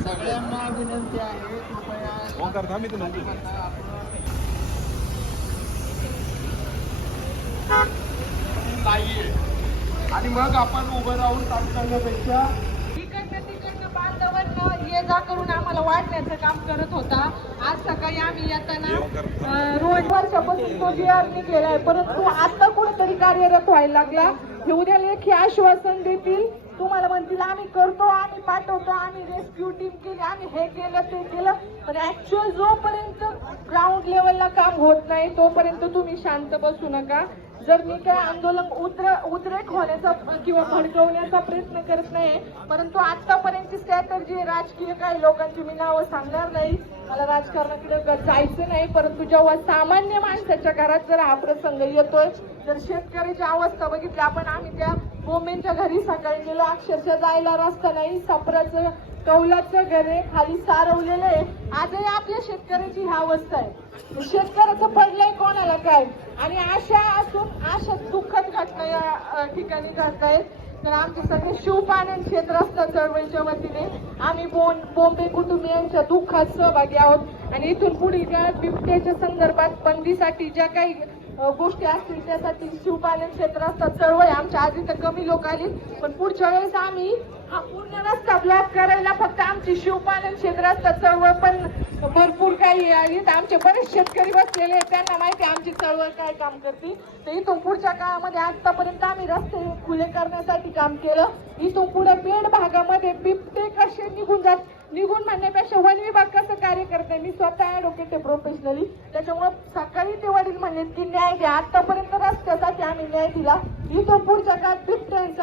सगळ्यांना विनंती आहे आणि मग आपण उभं राहून काम करण्यापेक्षा इकडनं तिकडनं बांधवांना ये जा करून आम्हाला वाढण्याचं काम करत होता. आज सकाळी आम्ही येताना अं, रोज वर्षापासून तो जी आर केलाय. परंतु आता कुठेतरी कार्यरत व्हायला लागला. हे उद्या लेखी आश्वासन देतील. तुम्हाला म्हणतील आम्ही करतो आम्ही पाठवतो आम्ही रेस्क्यू टीम केली आम्ही हे केलं ते केलं. पण ऍक्च्युअल जोपर्यंत ग्राउंड लेवलला काम होत नाही तोपर्यंत तुम्ही शांत बसू नका. जर मी काय आंदोलन उद्र उद्रेक होण्याचा किंवा भडकवण्याचा प्रयत्न करत नाही परंतु आतापर्यंतची जे राजकीय काही लोकांची मी नावं सांगणार नाही. मला राजकारणाकडे जायचं नाही परंतु जेव्हा सामान्य माणसाच्या घरात जर हा प्रसंग येतोय तर शेतकऱ्याची अवस्था बघितली आपण आम्ही त्या बोमेनच्या घरी सकाळी गेलो अक्षरशः जायला रस्ता नाही सापराचं कौलाचं घर आहे खाली सारवलेलं आहे. आजही आपल्या शेतकऱ्याची ही अवस्था आहे. शेतकऱ्याचं पडलंय कोणाला काय? आणि अशा असून अशा दुःखद घटना या ठिकाणी घडतायत. तर आमचे सगळे शिवपानन क्षेत्र असतात चळवळीच्या वतीने. आम्ही बोन बॉम्बे कुटुंबियांच्या दुःखात सहभागी आहोत. आणि इथून पुढील काळात बिबट्याच्या संदर्भात बंदीसाठी ज्या काही गोष्टी असतील त्यासाठी शिवपालन क्षेत्र असतात चळवळ आमच्या आधी तर कमी लोक आली. पण पुढच्या वेळेस आम्ही हा पूर्ण रस्ता ब्लॉक करायला फक्त आमची शिवपालन क्षेत्र असतात चळवळ पण भरपूर काही आहे. तर आमचे बरेच शेतकरी बसलेले आहेत. त्यांना माहिती आहे आमची चळवळ काय काम करते. तर इथून पुढच्या काळामध्ये आतापर्यंत आम्ही रस्ते खुले करण्यासाठी काम केलं. इथून पुढे बेड भागामध्ये बिबटे कसे निघून जात निघून म्हणण्यापेक्षा वन विभाग कसं कार्य करते मी स्वतः ॲडव्होकेट आहे प्रोफेशनली त्याच्यामुळे सकाळी ते वडील म्हणले की न्याय द्या. आतापर्यंत रस्त्यासाठी आम्ही न्याय दिला. इथून पुढच्या काळात बिबट्यांचा